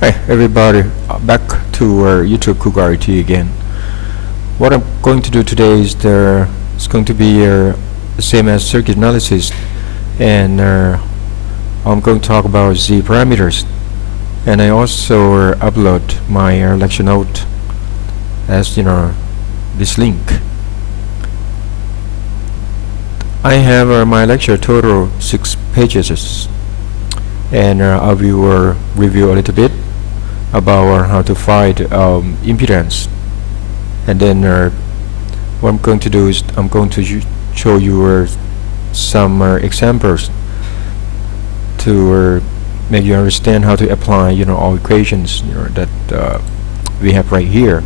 Hi everybody, back to our YouTube Cook RT again. What I'm going to do today is it's going to be the same as circuit analysis, and I'm going to talk about Z parameters, and I also upload my lecture note as this link. I have my lecture total 6 pages, and I will review a little bit about how to find impedance, and then what I'm going to do is I'm going to show you some examples to make you understand how to apply all equations that we have right here.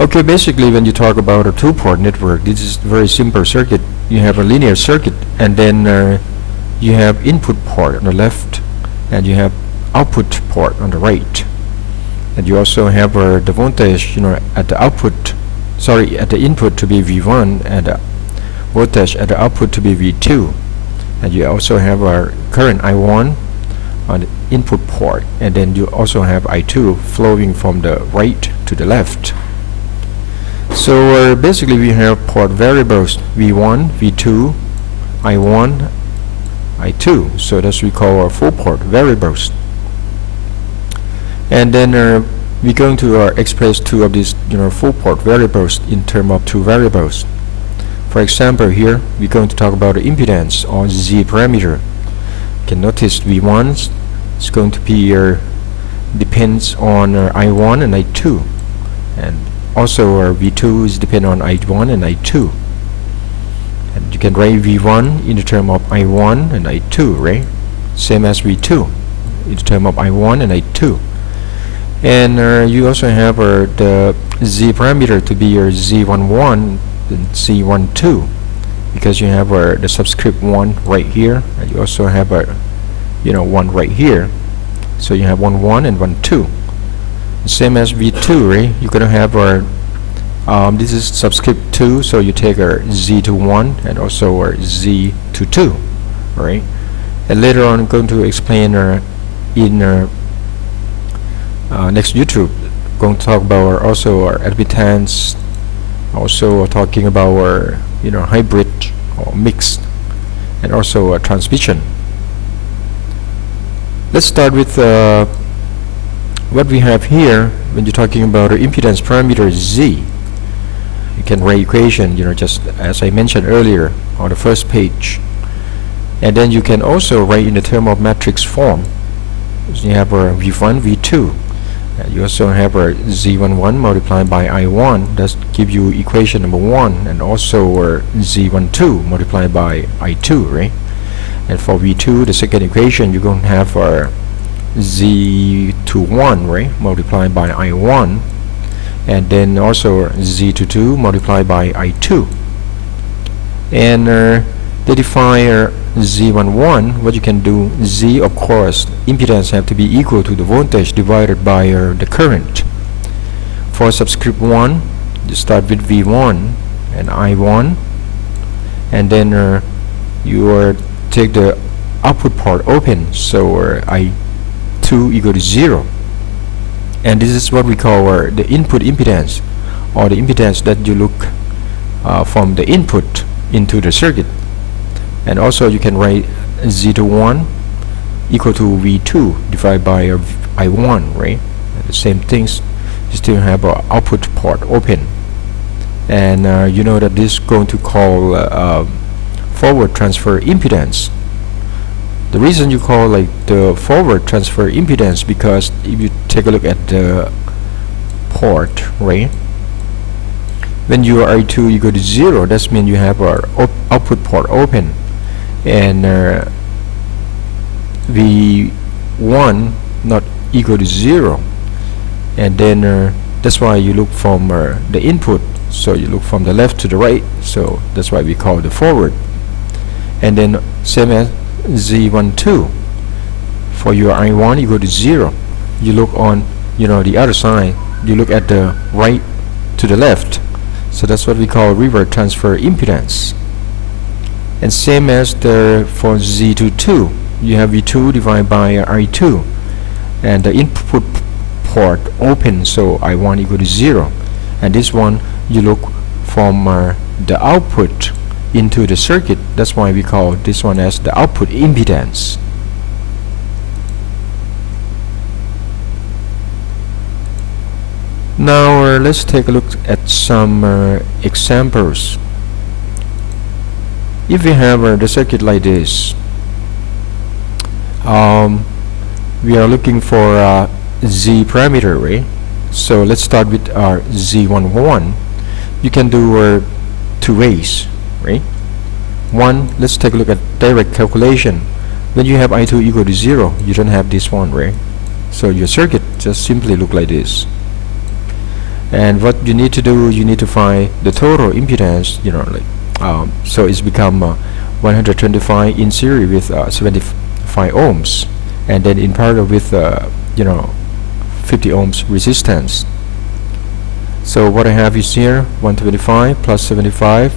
Okay, basically when you talk about a two-port network, this is a very simple circuit. You have a linear circuit, and then you have input port on the left, and you have output port on the right, and you also have the voltage at the input to be V1 and the voltage at the output to be V2, and you also have a current I1 on the input port, and then you also have I2 flowing from the right to the left. So basically we have port variables V1, V2, I1, I2, so that's we call our full port variables. And then we're going to express two of these full port variables in terms of two variables. For example, here we're going to talk about the impedance or Z parameter. You can notice V1 is going to be depends on I1 and I2, and also V2 is depend on I1 and I2. And you can write V1 in the term of I1 and I2, right? Same as V2 in the term of I1 and I2. And you also have the Z parameter to be your Z11 and Z12, because you have the subscript 1 right here, and you also have a 1 right here, so you have 1 and 1 same as V2, right? You're gonna have this is subscript 2, so you take a Z21 and also a Z22, right? And later on I'm going to explain in next YouTube, going to talk about also our admittance, also talking about our hybrid or mixed, and also transmission. Let's start with what we have here. When you're talking about the impedance parameter Z, you can write equation just as I mentioned earlier on the first page, and then you can also write in the term of matrix form. So you have a V1, V2. You also have a Z11 multiplied by I1, that give you equation number 1, and also Z12 multiplied by I2, right? And for V2, the second equation, you're going to have Z21, right, multiplied by I1, and then also Z22 multiplied by I2. And they define Z11. What you can do, Z, of course, impedance have to be equal to the voltage divided by the current. For subscript 1, you start with V1 and I1, and then you take the output port open, so I2 equal to 0. And this is what we call the input impedance, or the impedance that you look from the input into the circuit. And also you can write Z21 equal to V2 divided by I1, right? And the same things, you still have an output port open, and you know that this is going to call forward transfer impedance. The reason you call like the forward transfer impedance, because if you take a look at the port, right, when your I2 equal to 0, that means you have our output port open, and V1 not equal to 0, and then that's why you look from the input, so you look from the left to the right, so that's why we call the forward. And then same as Z12, for your I1 equal to 0, you look on the other side, you look at the right to the left, so that's what we call reverse transfer impedance. And same as for Z22, you have V2 divided by I2, and the input port open, so I1 equal to 0, and this one you look from the output into the circuit. That's why we call this one as the output impedance. Now let's take a look at some examples. If we have the circuit like this, we are looking for Z parameter, right? So let's start with our Z11. You can do 2 ways, right? One, let's take a look at direct calculation. When you have I2 equal to 0, you don't have this one, right? So your circuit just simply look like this. And what you need to do, you need to find the total impedance, so it's become 125 in series with 75 ohms, and then in parallel with 50 ohms resistance. So what I have is here 125 plus 75,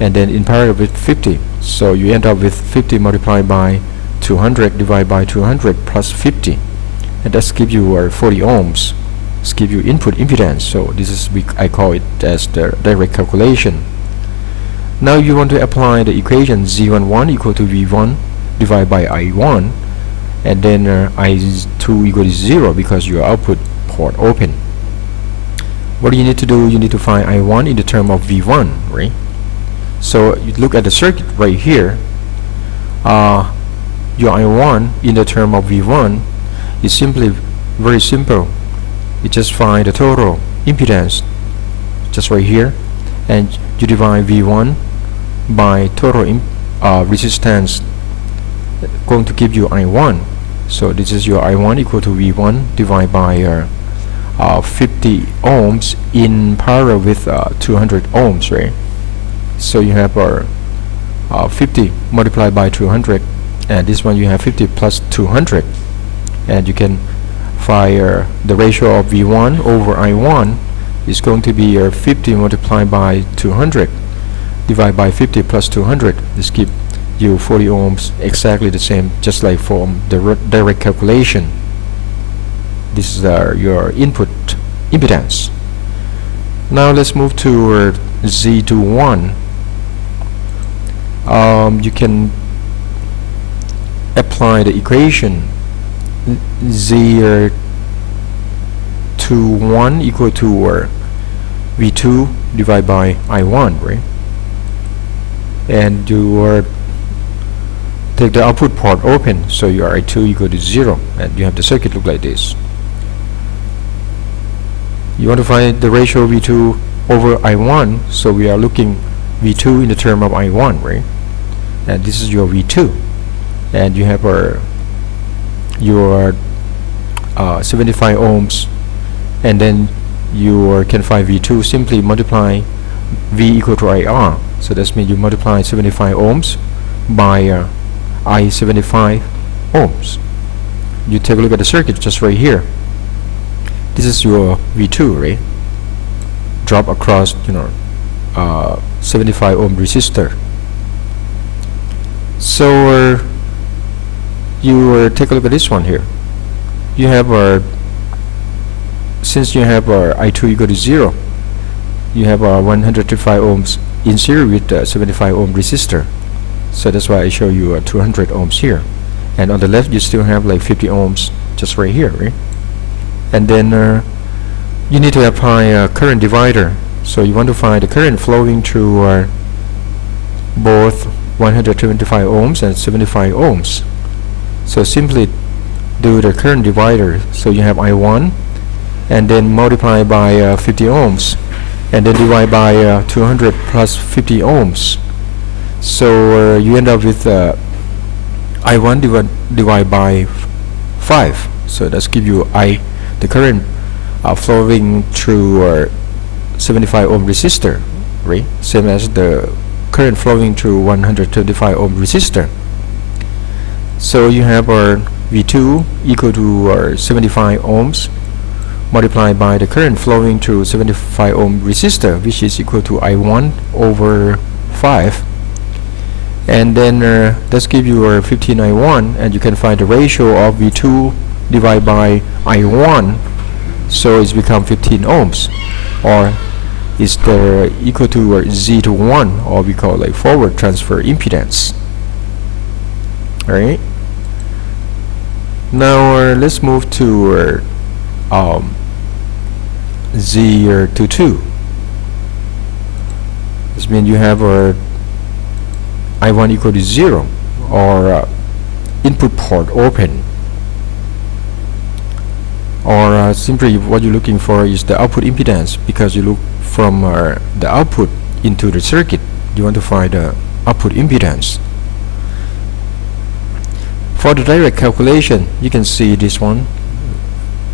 and then in parallel with 50. So you end up with 50 multiplied by 200 divided by 200 plus 50, and that's give you 40 ohms. This give you input impedance. So this is I call it as the direct calculation. Now you want to apply the equation Z11 equal to V1 divided by I1, and then I2 equal to 0 because your output port open. What you need to do, you need to find I1 in the term of V1, right? So you look at the circuit right here. Your I1 in the term of V1 is simply very simple. You just find the total impedance just right here, and you divide V1 by total resistance, going to give you I1. So this is your I1 equal to V1 divided by 50 ohms in parallel with 200 ohms, right? So you have 50 multiplied by 200, and this one you have 50 plus 200, and you can find the ratio of V1 over I1 is going to be 50 multiplied by 200 divided by 50 plus 200. This gives you 40 ohms, exactly the same, just like from the direct calculation. This is your input impedance. Now let's move to Z21. You can apply the equation Z21 equal to V2 divided by I1, right? And you take the output port open, so your I2 equal to 0, and you have the circuit look like this. You want to find the ratio V2 over I1, so we are looking V2 in the term of I1, right? And this is your V2, and you have your 75 ohms, and then you can find V2, simply multiply V equal to IR. So that means you multiply 75 ohms by I75 ohms. You take a look at the circuit just right here. This is your V2, right? Drop across 75 ohm resistor. So you take a look at this one here. You have since you have I2 equal to 0, you have 125 ohms in series with 75 ohm resistor. So that's why I show you 200 ohms here, and on the left you still have like 50 ohms just right here, right? And then you need to apply a current divider. So you want to find the current flowing through both 125 ohms and 75 ohms. So simply do the current divider. So you have I1, and then multiply by 50 ohms, and then divide by 200 plus 50 ohms. So you end up with I1 divided by 5. So that's give you the current flowing through 75 ohm resistor, right? Same as the current flowing through 125 ohm resistor. So you have V2 equal to 75 ohms multiplied by the current flowing through 75 ohm resistor, which is equal to I1 over 5, and then let's give you 15 I1, and you can find the ratio of V2 divided by I1, so it's become 15 ohms, or is there equal to Z to 1, or we call like forward transfer impedance. Alright, now let's move to Z to 2. This means you have I1 equal to 0, or input port open, or simply what you're looking for is the output impedance, because you look from the output into the circuit, you want to find the output impedance. For the direct calculation, you can see this one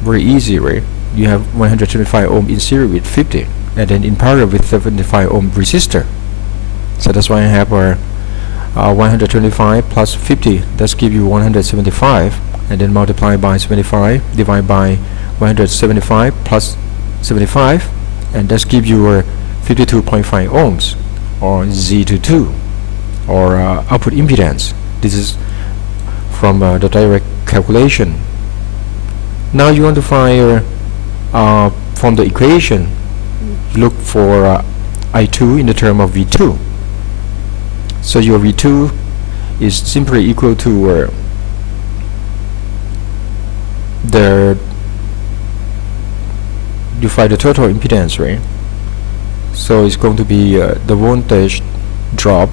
very easy, right? You have 125 ohm in series with 50, and then in parallel with 75 ohm resistor. So that's why I have 125 plus 50, that's give you 175, and then multiply by 75, divide by 175 plus 75, and that's give you 52.5 ohms, or Z to 2, or output impedance. This is from the direct calculation. Now you want to find from the equation, look for I2 in the term of V2. So your V2 is simply equal to you find the total impedance, right? So it's going to be the voltage drop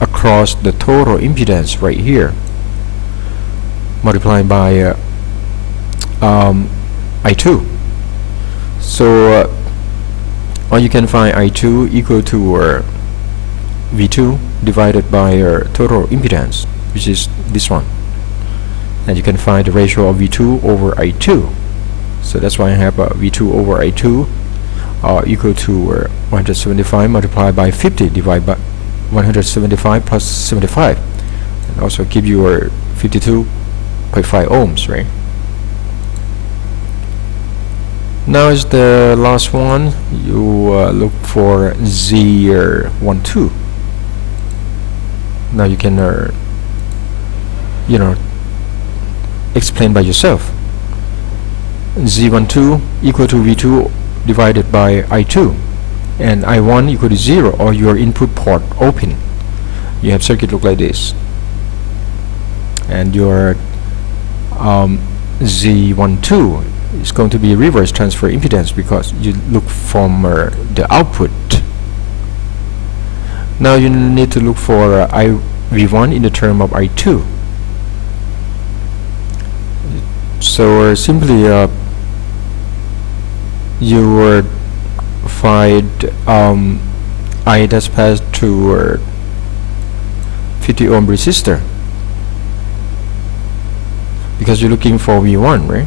across the total impedance right here, multiplied by I2. So or you can find I2 equal to V2 divided by total impedance, which is this one, and you can find the ratio of V2 over I2. So that's why I have V2 over I2 equal to 175 multiplied by 50 divided by 175 plus 75, and also give you 52.5 ohms, right? Now is the last one. You look for Z12. Now you can explain by yourself. Z12 equal to V2 divided by I2, and I1 equal to 0, or your input port open. You have circuit look like this, and your Z12 is going to be reverse transfer impedance, because you look from the output. Now you need to look for V1 in the term of I2. So simply you find I that's passed to 50 ohm resistor, because you're looking for V1, right?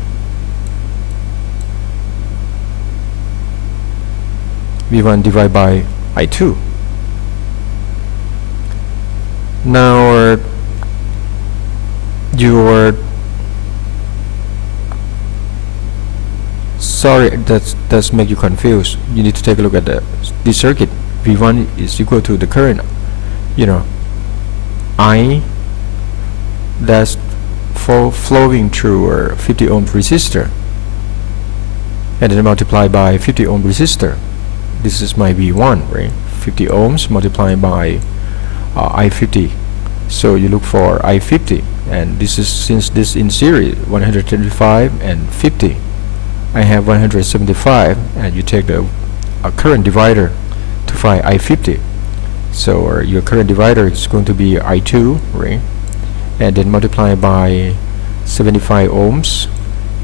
V1 divided by I2. Now your sorry, that's make you confused. You need to take a look at this circuit. V1 is equal to the current, I that's flowing through 50 ohm resistor, and then multiply by 50 ohm resistor. This is my V1, right? 50 ohms multiplied by I50. So you look for I50, and this is, since this in series 125 and 50, I have 175, and you take the current divider to find I50. So your current divider is going to be I2, right? And then multiply by 75 ohms,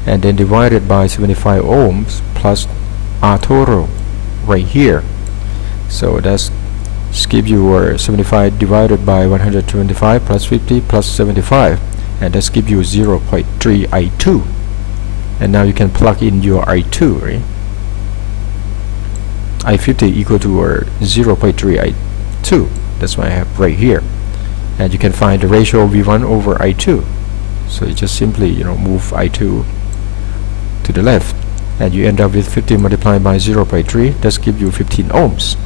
and then divided by 75 ohms plus R total right here. So that's give you 75 divided by 125 plus 50 plus 75, and that's give you 0.3 I2. And now you can plug in your I2, right? I50 equal to 0.3 I2. That's what I have right here. And you can find the ratio of V1 over I2. So you just simply move I2 to the left, and you end up with 50 multiplied by 0.3. That's give you 15 ohms,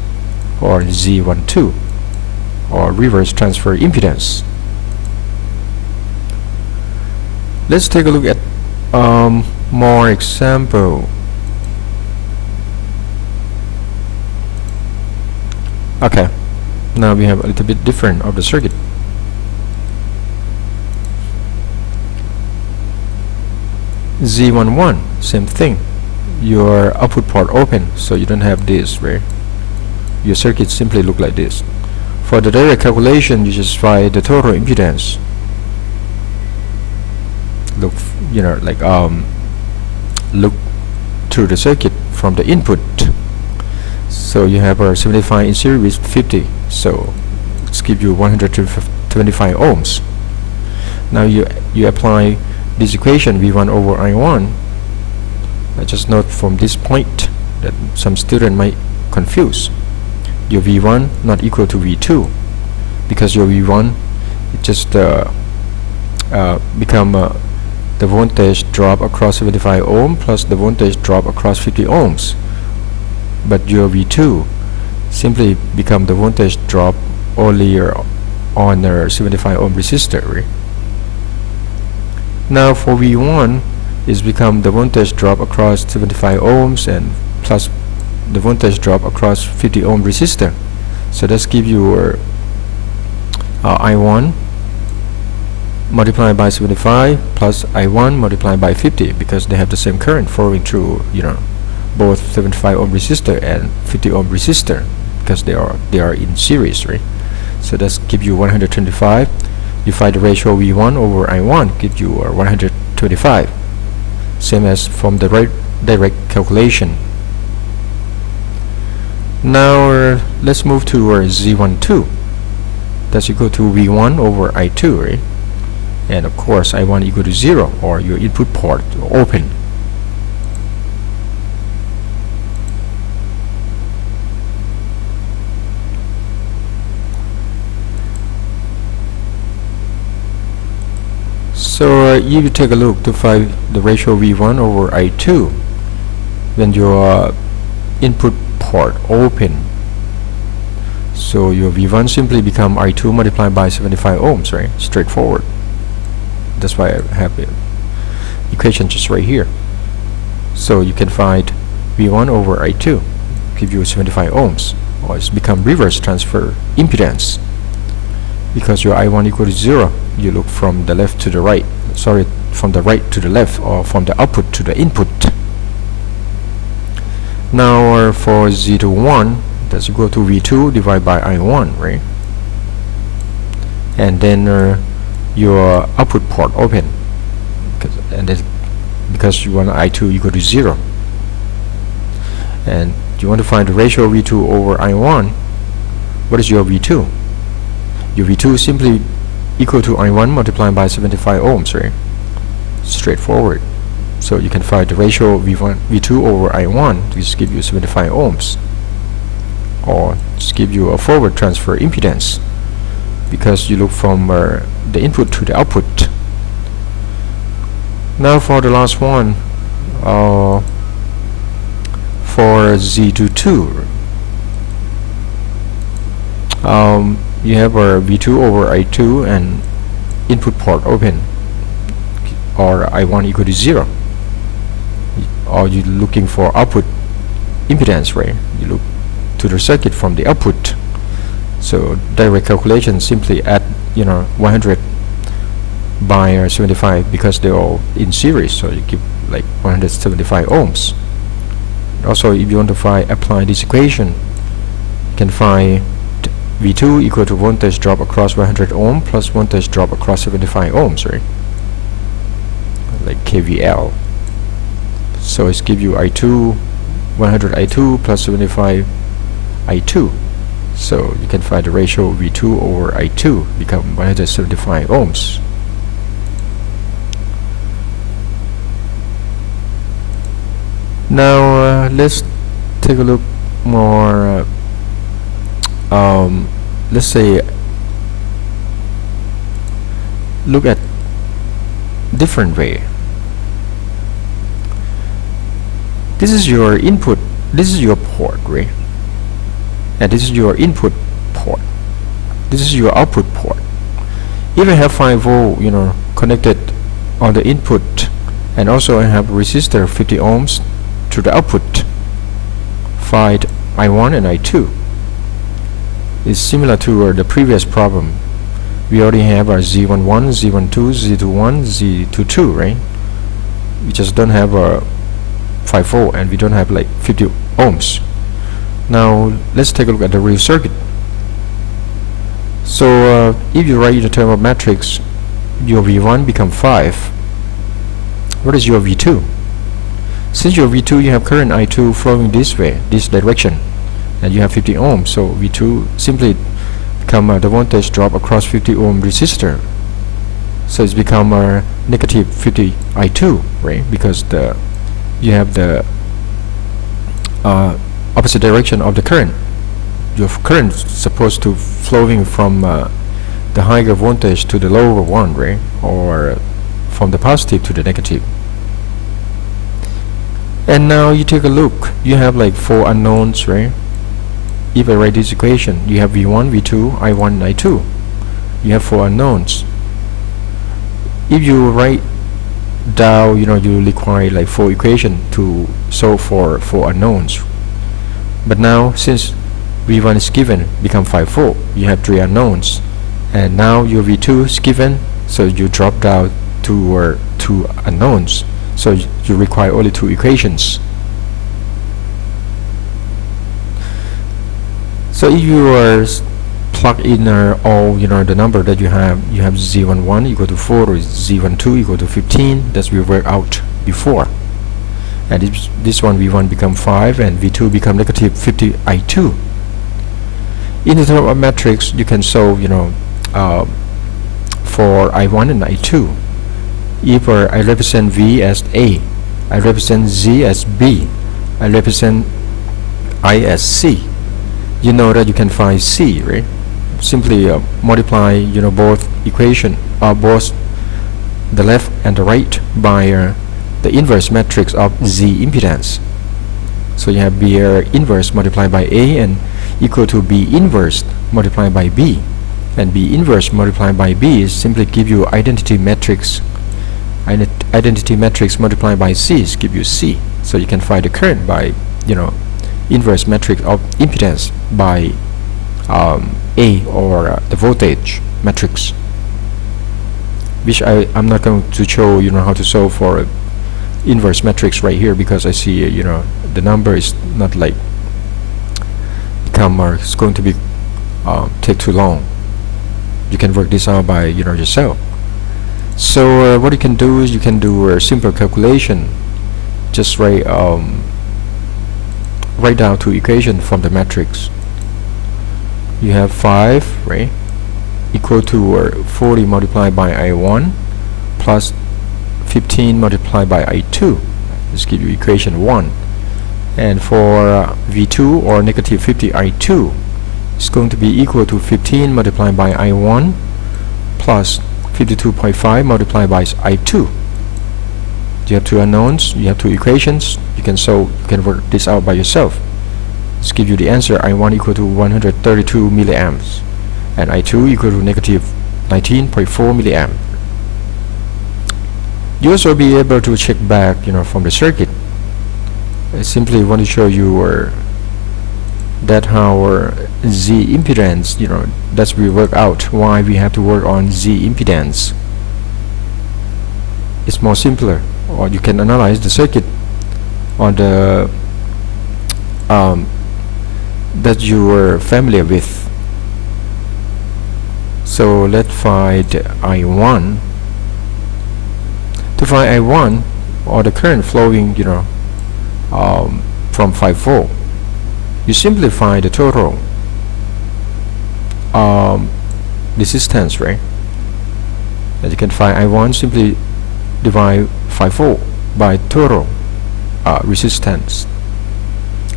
or Z12, or reverse transfer impedance. Let's take a look at More example. Okay, now we have a little bit different of the circuit. Z11, same thing. Your output port open, so you don't have this, right? Your circuit simply look like this. For the direct calculation, you just find the total impedance. Look, look through the circuit from the input. So you have a 75 in series with 50, so it's give you 125 ohms. Now you apply this equation V1 over I1. I just note from this point that some student might confuse. Your V1 not equal to V2 because your V1 it just become the voltage drop across 75 ohm plus the voltage drop across 50 ohms. But your V2 simply become the voltage drop only on a 75 ohm resistor, right? Now for V1 is become the voltage drop across 75 ohms and plus the voltage drop across 50 ohm resistor. So that's give you I1 multiplied by 75 plus I1 multiplied by 50 because they have the same current flowing through both 75 ohm resistor and 50 ohm resistor because they are in series, right? So that's give you 125. You find the ratio V1 over I1 gives you 125, same as from the direct calculation. Now let's move to Z12. That's equal to V1 over I2, right? And of course I1 equal to 0, or your input port open. So if you take a look to find the ratio V1 over I2 when your input port open, so your V1 simply become I2 multiplied by 75 ohms, right? Straightforward. That's why I have the equation just right here. So you can find V1 over I2 give you 75 ohms, or it's become reverse transfer impedance because your I1 equal to 0. You look from the left to the right, sorry, from the right to the left, or from the output to the input. Now for Z21, that's equal to V2 divided by I1, right? And then your output port open, because you want I2 equal to 0, and you want to find the ratio V2 over I1. What is your V2? Your V2 simply equal to I1 multiplied by 75 ohms, right? Straightforward. So you can find the ratio V2 over I1 to just give you 75 ohms, or just give you a forward transfer impedance because you look from the input to the output. Now for the last one, for Z22, you have a V2 over I2 and input port open, or I1 equal to 0, or you're looking for output impedance, right? You look to the circuit from the output. So direct calculation simply add 100 by 75 because they're all in series, so you give like 175 ohms. Also, if you want to apply this equation, you can find V2 equal to voltage drop across 100 ohm plus voltage drop across 75 ohms, right? Like KVL. So it's give you I2, 100 I2 plus 75 I2. So you can find the ratio V2 over I2 become 175 ohms. Now let's take a look more. Let's say look at different way. This is your input, this is your port, right? And this is your input port, this is your output port. If I have 5 volt connected on the input And also I have resistor 50 ohms to the output. Find I1 and I2. It's similar to the previous problem. We already have our Z11, Z12, Z21, Z22, right? We just don't have a 5 volt and we don't have like 50 ohms. Now let's take a look at the real circuit. So if you write in the term of matrix, your V1 become 5. What is your V2? Since your V2 you have current I2 flowing this way, this direction, and you have 50 ohms, so V2 simply become the voltage drop across 50 ohm resistor. So it's become a negative 50 I2, right? Because you have the opposite direction of the current. Your current is supposed to flowing from the higher voltage to the lower one, right? Or from the positive to the negative. And now you take a look. You have like 4 unknowns, right? If I write this equation, you have V1, V2, I1, and I2. You have 4 unknowns. If you write down, you require like 4 equations to solve for 4 unknowns. But now, since V1 is given, become 5 volt, you have 3 unknowns. And now your V2 is given, so you drop down to 2 unknowns. So you require only 2 equations. So if you plug in all the number that you have Z11 equal to 4 or Z12 equal to 15. That's we worked out before. And this one V1 become 5 and V2 become negative 50 I2. In the term of matrix, you can solve for I1 and I2. If I represent V as A, I represent Z as B, I represent I as C. You know that you can find C, right? Simply multiply both equation, both the left and the right by the inverse matrix of Z impedance. So you have B inverse multiplied by A and equal to B inverse multiplied by B, and B inverse multiplied by B is simply give you identity matrix. Identity matrix multiplied by C is give you C. So you can find the current by inverse matrix of impedance by A, or the voltage matrix, which I'm not going to show how to solve for inverse matrix right here, because I see the number is not like it's going to be take too long. You can work this out by yourself. So what you can do is you can do a simple calculation. Just write down 2 equations from the matrix. You have 5, right, equal to 40 multiplied by I1 plus 15 multiplied by I2. This gives you equation 1. And for V2 or negative 50 I2, it's going to be equal to 15 multiplied by I1 plus 52.5 multiplied by I2. You have 2 unknowns, you have 2 equations. You can work this out by yourself. This gives you the answer: I1 equal to 132 milliamps and I2 equal to negative 19.4 milliamp. You also be able to check back from the circuit. I simply want to show you that how Z impedance, that's we work out why we have to work on Z impedance. It's more simpler, or you can analyze the circuit on the that you are familiar with. So let's find I1. To find I1, or the current flowing from 5 volt, you simply find the total resistance, right? As you can find I1, simply divide 5 volt by total resistance.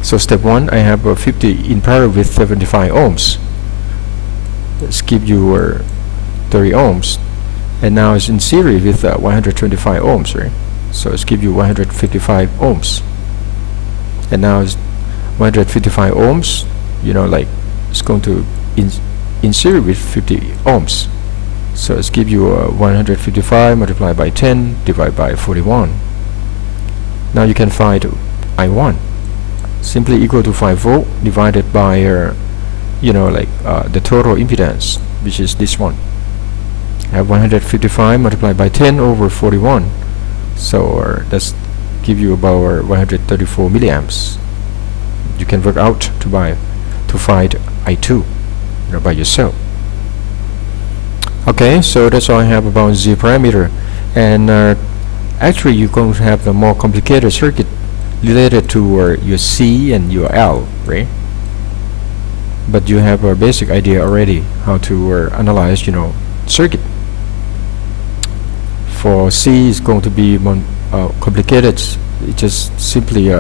So step 1, I have 50 in parallel with 75 ohms. Let's give you 30 ohms, and now it's in series with 125 ohms, right? So let's give you 155 ohms, and now it's 155 ohms. Like it's going to in series with 50 ohms. So it's give you 155 multiplied by 10 divided by 41. Now you can find I1 simply equal to 5 volt divided by the total impedance, which is this one. I have 155 multiplied by 10 over 41, so that's give you about 134 milliamps. You can work out to find I2 by yourself. Okay, so that's all I have about Z parameter. And actually you're going to have the more complicated circuit related to your C and your L, right? But you have a basic idea already how to analyze circuit. For C is going to be more complicated. It's just simply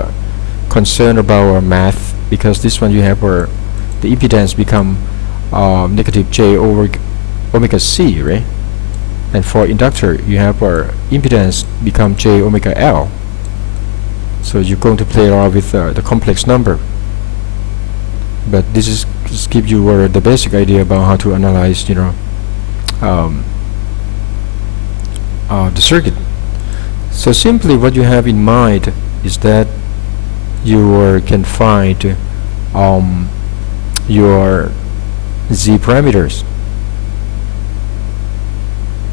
concern about math, because this one you have where the impedance become negative J over omega C, right? And for inductor you have impedance become J omega L. So you're going to play around with the complex number. But this is just give you the basic idea about how to analyze the circuit. So simply what you have in mind is that you can find your Z parameters,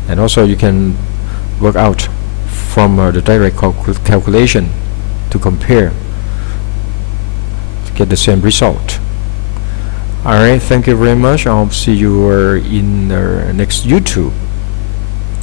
and also you can work out from the direct calculation to compare to get the same result. Alright, thank you very much. I'll see you in the next YouTube.